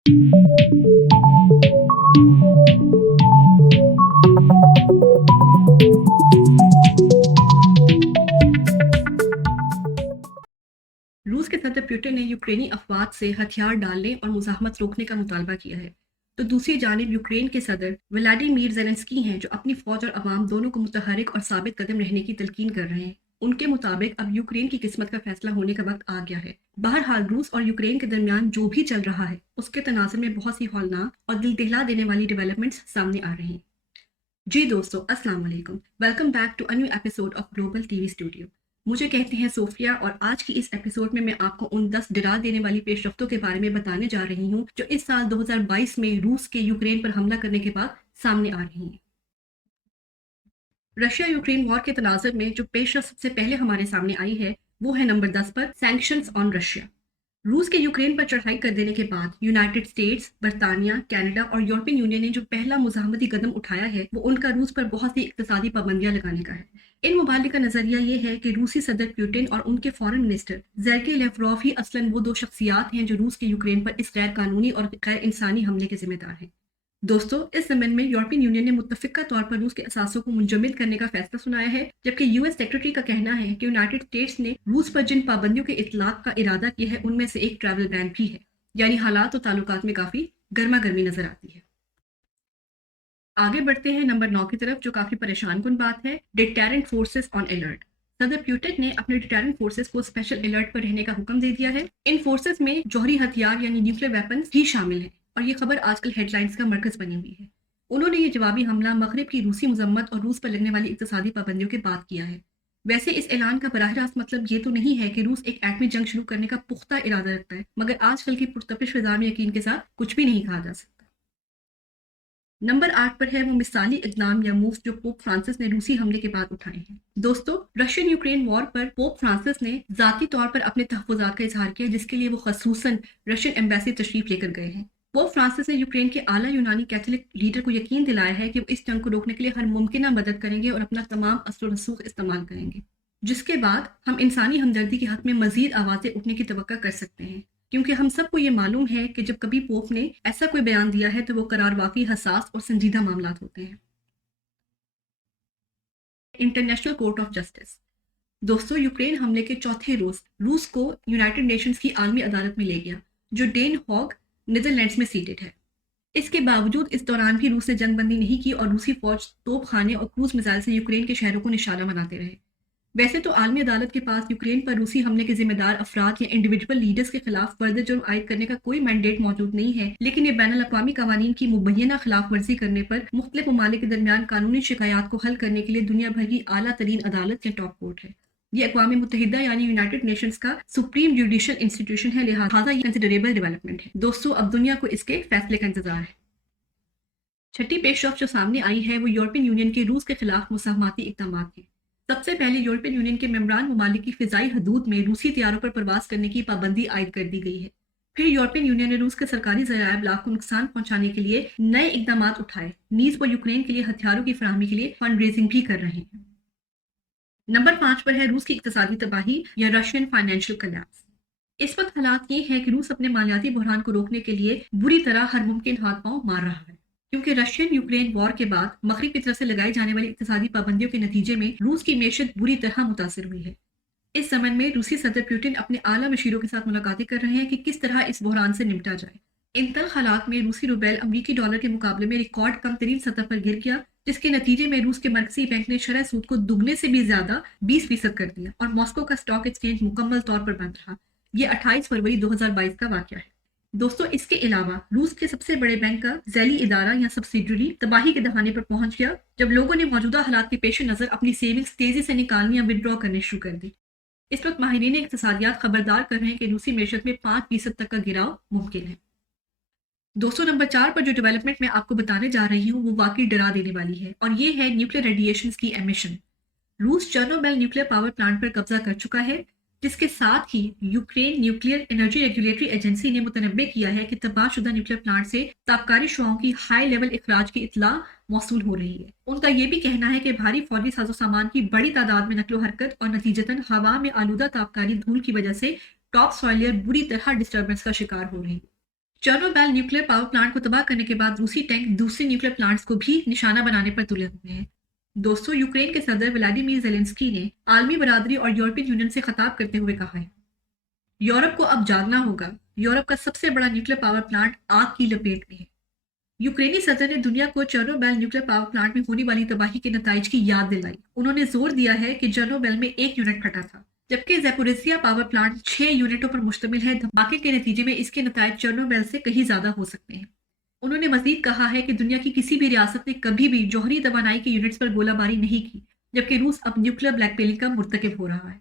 रूस के सदर पुतिन ने यूक्रेनी अफवाज से हथियार डालने और मुज़ाहमत रोकने का मुतालबा किया है, तो दूसरी जानिब यूक्रेन के सदर व्लादिमीर ज़ेलेंस्की हैं जो अपनी फ़ौज और अवाम दोनों को मुतहर्रिक और साबित कदम रहने की तलकीन कर रहे हैं। उनके मुताबिक अब यूक्रेन की किस्मत का फैसला होने का वक्त आ गया है। बहरहाल रूस और यूक्रेन के दरमियान जो भी चल रहा है उसके तनाज़ुर में बहुत सी हौलनाक और दिल दहला देने वाली डेवलपमेंट्स सामने आ रही हैं। जी दोस्तों, अस्सलाम वालेकुम। Welcome back to a new episode of global TV studio. मुझे कहते हैं सोफिया और आज की इस एपिसोड में मैं आपको उन 10 डरा देने वाली पेशरफ्तों के बारे में बताने जा रही हूँ जो इस साल 2022 में रूस के यूक्रेन पर हमला करने के बाद सामने आ रही हैं। रशिया यूक्रेन वॉर के तनाज़ुर में जो पेशरफ्त सबसे पहले हमारे सामने आई है वो है नंबर 10 पर सैंक्शंस ऑन रशिया। रूस के यूक्रेन पर चढ़ाई कर देने के बाद यूनाइटेड स्टेट्स, बरतानिया, कनाडा और यूरोपियन यूनियन ने जो पहला मुज़ाहमती कदम उठाया है वो उनका रूस पर बहुत सी इक़्तिसादी पाबंदियां लगाने का है। इन मुबालिक का नज़रिया ये है कि रूसी सदर पुतिन और उनके फॉरेन मिनिस्टर सेर्गेई लेवरोव ही असलन वो दो शख्सियात हैं जो रूस के यूक्रेन पर इस गैर कानूनी और गैर इंसानी हमले के जिम्मेदार हैं। दोस्तों, इस ज़मीन में यूरोपियन यूनियन ने मुत्तफ़िक़ा तौर पर रूस के असासों को मुंजमद करने का फैसला सुनाया है, जबकि यूएस सेक्रेटरी का कहना है कि यूनाइटेड स्टेट्स ने रूस पर जिन पाबंदियों के इतलाक़ का इरादा किया है उनमें से एक ट्रैवल बैन भी है। यानी हालात और ताल्लुकात में काफ़ी गर्मा गर्मी नजर आती है। आगे बढ़ते हैं नंबर 9 की तरफ, जो काफ़ी परेशान कुन बात है, डिटरेंट फोर्सेस ऑन अलर्ट। सदर पुतिन ने अपने डिटरेंट फोर्सेस को स्पेशल अलर्ट पर रहने का हुक्म दे दिया है। इन फोर्सेस में जौहरी हथियार यानी न्यूक्लियर वेपन्स भी शामिल हैं और ये खबर आजकल हेडलाइंस का मरकज बनी हुई है। उन्होंने ये जवाबी हमला मगरब की रूसी मजम्मत और रूस पर लगने वाली इक़्तिसादी पाबंदियों के बाद किया है। वैसे इस ऐलान का बराह रास्त मतलब ये तो नहीं है कि रूस एक एटमी जंग शुरू करने का पुख्ता इरादा रखता है, मगर आजकल की पुरतपिश फिजा में यकीन के साथ कुछ भी नहीं कहा जा सकता। नंबर 8 पर है वो मिसाली इक़दाम या मूव्स जो पोप फ्रांसिस ने रूसी हमले के बाद उठाए हैं। दोस्तों, रशियन यूक्रेन वॉर पर पोप फ्रांसिस ने ज़ाती तौर पर अपने तहफ़्फ़ुज़ात का इजहार किया, जिसके लिए वो खसूसन रशियन एम्बेसी तशरीफ लेकर गए हैं। पोप फ्रांसिस ने यूक्रेन के आला यूनानी कैथोलिक लीडर को यकीन दिलाया है कि वो इस जंग को रोकने के लिए हर मुमकिन मदद करेंगे और अपना तमाम असर रसूख इस्तेमाल करेंगे, जिसके बाद हम इंसानी हमदर्दी के हक में मज़ीद आवाज़ें उठने की तवक्को कर सकते हैं, क्योंकि हम सबको ये मालूम है कि जब कभी पोप ने ऐसा कोई बयान दिया है तो वो करार वाकई हसास और संजीदा मामलात होते हैं। International court of justice. दोस्तों, यूक्रेन हमले के चौथे रोज रूस को यूनाइटेड नेशंस की आलमी अदालत में ले गया, जो डेन हॉग नीदरलैंड्स में सीटेड है। इसके बावजूद इस दौरान भी रूस ने जंगबंदी नहीं की और रूसी फौज तोप खाने और क्रूज मिसाइल से यूक्रेन के शहरों को निशाना बनाते रहे। वैसे तो आलमी अदालत के पास यूक्रेन पर रूसी हमले के जिम्मेदार अफराद या इंडिविजुअल लीडर्स के खिलाफ फर्दर जुर्म आयद करने का कोई मैंडेट मौजूद नहीं है, लेकिन ये बैनुल अक़वामी कवानीन की मुबैना खिलाफ वर्जी करने पर मुख्तलिफ ममालिक के दरमियान कानूनी शिकायत को हल करने के लिए दुनिया भर की आला तरीन अदालत या टॉप कोर्ट है। ये अक़वाम मुत्तहिदा यानी यूनाइटेड नेशंस का सुप्रीम जुडिशल इंस्टीट्यूशन है, लिहाजा ये कंसिडरेबल डेवलपमेंट है। दोस्तों, अब दुनिया को इसके फैसले का इंतजार है। छठी पेशरफ जो सामने आई है वो यूरोपियन यूनियन के रूस के खिलाफ मुसाहमाती इक़दाम है। सबसे पहले यूरोपियन यूनियन के मेम्बरान ममालिक की फ़िज़ाई हदूद में रूसी तैयारों पर प्रवास करने की पाबंदी आयद कर दी गई है। फिर यूरोपियन यूनियन ने रूस के सरकारी ज़राए अबलाग को नुकसान पहुंचाने के लिए नए इकदाम उठाए। नीज़ वो यूक्रेन के लिए हथियारों की फराहमी के लिए फंड रेजिंग भी कर रहे हैं। नंबर 5 पर है रूस की इक़्तिसादी तबाही या रशियन फाइनेंशियल कोलैप्स। इस वक्त हालात ये हैं कि रूस अपने मालियाती बहरान को रोकने के लिए बुरी तरह हर मुमकिन हाथ पांव मार रहा है, क्योंकि रशियन यूक्रेन वॉर के बाद मगरिब की तरफ से लगाई जाने वाली इक़्तिसादी पाबंदियों के नतीजे में रूस की मेशत बुरी तरह मुतासिर हुई है। इस समय में रूसी सदर पुतिन अपने आला मशीरों के साथ मुलाकातें कर रहे हैं कि किस तरह इस बहरान से निपटा जाए। इन तल्ख हालात में रूसी रुबेल अमरीकी डॉलर के मुकाबले में रिकॉर्ड कम तरीन सतह पर गिर गया, जिसके नतीजे में रूस के मरकजी बैंक ने शरह सूद को दुगने से भी ज्यादा 20% कर दिया और मॉस्को का स्टॉक एक्सचेंज मुकम्मल तौर पर बंद रहा। यह 28 फरवरी 2022 का वाकया है। दोस्तों, इसके अलावा रूस के सबसे बड़े बैंक का ज़ैली इदारा या सब्सिडरी तबाही के दहाने पर पहुंच गया, जब लोगों ने मौजूदा हालात के पेश नज़र अपनी सेविंग्स तेजी से निकालनी या विदड्रॉ करने शुरू कर दी। इस वक्त माहिरीन इक़्तिसादियात खबरदार कर रहे हैं कि रूसी मेशत में 5% तक का गिराव मुमकिन है। दोस्तों, नंबर 4 पर जो डेवलपमेंट मैं आपको बताने जा रही हूँ वो वाकई डरा देने वाली है और ये है न्यूक्लियर रेडिएशंस की एमिशन। रूस चेर्नोबिल न्यूक्लियर पावर प्लांट पर कब्जा कर चुका है, जिसके साथ ही Ukraine nuclear energy regulatory agency ने मुतनब्बे किया है कि तबाहशुदा न्यूक्लियर प्लांट से ताबकारी शुआओं की हाई लेवल इखराज की इतला मौसूल हो रही है। उनका ये भी कहना है कि भारी फौजी साजो सामान की बड़ी तादाद में नकलो हरकत और नतीजतन हवा में आलूदा ताबकारी धूल की वजह से टॉप सॉइल लेयर बुरी तरह डिस्टर्बेंस का शिकार हो रही है। चर्नोबिल न्यूक्लियर पावर प्लांट को तबाह करने के बाद रूसी टैंक दूसरे न्यूक्लियर प्लांट्स को भी निशाना बनाने पर तुले हुए हैं। दोस्तों, यूक्रेन के सदर व्लादिमीर जेलेंस्की ने आलमी बरादरी और यूरोपियन यूनियन से खिताब करते हुए कहा है, यूरोप को अब जागना होगा। यूरोप का सबसे बड़ा न्यूक्लियर पावर प्लांट आग की लपेट में है। यूक्रेनी सदर ने दुनिया को चर्नोबिल न्यूक्लियर पावर प्लांट में होने वाली तबाही के नताइज की याद दिलाई। उन्होंने जोर दिया है कि चर्नोबिल में एक यूनिट फटा था, जबकि ज़ैपोरिज़िया पावर प्लांट 6 यूनिटों पर मुश्तमिल है। धमाके के नतीजे में इसके नताइज चर्नोबिल से कहीं ज्यादा हो सकते हैं। उन्होंने मजीद कहा है कि दुनिया की किसी भी रियासत ने कभी भी जौहरी तवानाई के यूनिट्स पर गोलाबारी नहीं की, जबकि रूस अब न्यूक्लियर ब्लैकमेलिंग का मुर्तकिब हो रहा है।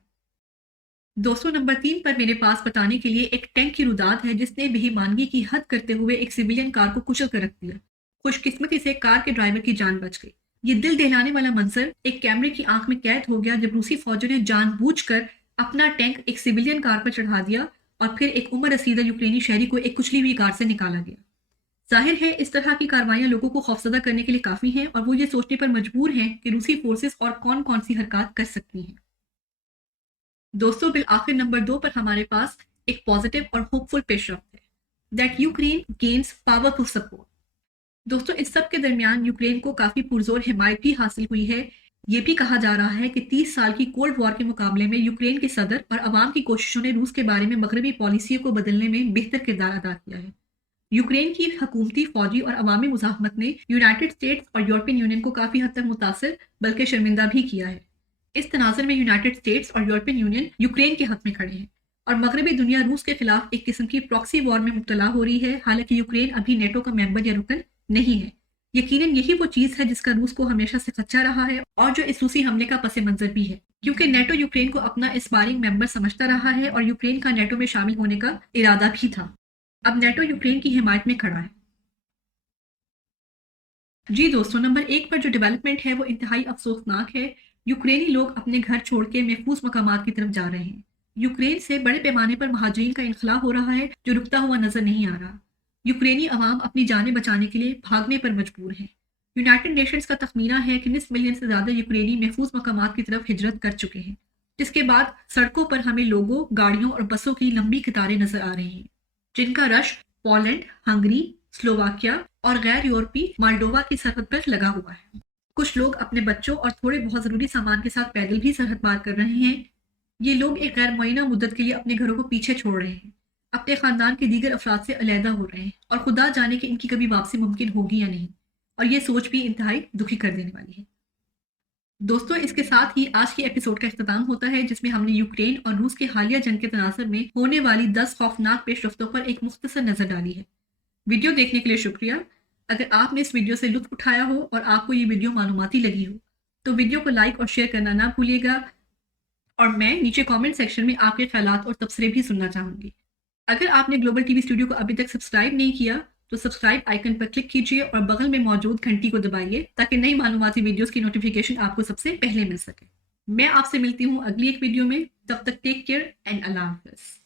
दोस्तों, नंबर 3 पर मेरे पास बताने के लिए एक टैंक की रुदाद है जिसने बेईमानगी की हद करते हुए एक सिविलियन कार को कुचल कर रख दिया। खुशकिस्मती से कार के ड्राइवर की जान बच गई। ये दिल दहलाने वाला मंजर एक कैमरे की आंख में कैद हो गया जब रूसी फौजों ने जानबूझकर अपना टैंक एक सिविलियन कार पर चढ़ा दिया और फिर एक उम्र रसीदा यूक्रेनी शहरी को एक कुचली हुई कार से निकाला गया। जाहिर है इस तरह की कार्रवाइयां लोगों को खौफजदा करने के लिए काफी हैं और वो ये सोचने पर मजबूर हैं कि रूसी फोर्सेस और कौन कौन सी हरकत कर सकती हैं। दोस्तों, बिल आखिर नंबर 2 पर हमारे पास एक पॉजिटिव और होपफुल पेशरफ्त है, that Ukraine gains powerful support. दोस्तों, इस सब के दरमियान यूक्रेन को काफी पुरजोर हिमायत भी हासिल हुई है। ये भी कहा जा रहा है कि 30 साल की कोल्ड वॉर के मुकाबले में यूक्रेन के सदर और अवाम की कोशिशों ने रूस के बारे में मगरबी पॉलिसियों को बदलने में बेहतर किरदार अदा किया है। यूक्रेन की हुकूमती, फौजी और अवामी मुजाहमत ने यूनाइटेड स्टेट्स और यूरोपियन यूनियन को काफी हद तक मुतासिर बल्कि शर्मिंदा भी किया है। इस तनाज़ुर में यूनाइटेड स्टेट्स और यूरोपियन यूनियन यूक्रेन के हक में खड़े हैं और मगरबी दुनिया रूस के खिलाफ एक किस्म की प्रॉक्सी वॉर में मुब्तला हो रही है। हालांकि यूक्रेन अभी नेटो का मेंबर या रुकन नहीं है। यकीनन यही वो चीज है जिसका रूस को हमेशा से खदशा रहा है और जो इस रूसी हमले का पस मंजर भी है, क्योंकि नेटो यूक्रेन को अपना एस्पायरिंग मेंबर समझता रहा है और यूक्रेन का नेटो में शामिल होने का इरादा भी था। अब नेटो यूक्रेन की हिमायत में खड़ा है। जी दोस्तों, नंबर 1 पर जो डेवलपमेंट है वो इंतहाई अफसोसनाक है। यूक्रेनी लोग अपने घर छोड़ के महफूज मकामात की तरफ जा रहे हैं। यूक्रेन से बड़े पैमाने पर महाजरीन का इनखला हो रहा है जो रुकता हुआ नजर नहीं आ रहा। यूक्रेनी अवाम अपनी जानें बचाने के लिए भागने पर मजबूर है। यूनाइटेड नेशंस का तखमीना है कि 19 मिलियन से ज्यादा यूक्रेनी महफूज मकामात की तरफ हिजरत कर चुके हैं, जिसके बाद सड़कों पर हमें लोगों, गाड़ियों और बसों की लंबी कतारें नजर आ रही हैं, जिनका रश पोलैंड, हंगरी, स्लोवाकिया और गैर यूरोपीय मोल्डोवा की सरहद पर लगा हुआ है। कुछ लोग अपने बच्चों और थोड़े बहुत जरूरी सामान के साथ पैदल भी सरहद पार कर रहे हैं। ये लोग एक गैर मुअय्यना मुद्दत के लिए अपने घरों को पीछे छोड़ रहे हैं, अपने खानदान के दीगर अफराद से अलहदा हो रहे हैं और खुदा जाने कि इनकी कभी वापसी मुमकिन होगी या नहीं। और ये सोच भी इंतहाई दुखी कर देने वाली है। दोस्तों, इसके साथ ही आज के एपिसोड का इख्तिताम होता है, जिसमें हमने यूक्रेन और रूस के हालिया जंग के तनासर में होने वाली 10 खौफनाक पेशरफ्तों पर एक मुख्तसर नजर डाली है। वीडियो देखने के लिए शुक्रिया। अगर आपने इस वीडियो से लुत्फ उठाया हो और आपको ये वीडियो मालूमाती लगी हो तो वीडियो को लाइक और शेयर करना ना भूलिएगा और मैं नीचे कमेंट सेक्शन में आपके ख्यालात और तबसरे भी सुनना चाहूंगी। अगर आपने ग्लोबल टीवी स्टूडियो को अभी तक सब्सक्राइब नहीं किया तो सब्सक्राइब आइकन पर क्लिक कीजिए और बगल में मौजूद घंटी को दबाइए ताकि नई मालूमाती वीडियोस की नोटिफिकेशन आपको सबसे पहले मिल सके। मैं आपसे मिलती हूँ अगली एक वीडियो में। तब तक टेक केयर एंड अल्लाह हाफ़िज़।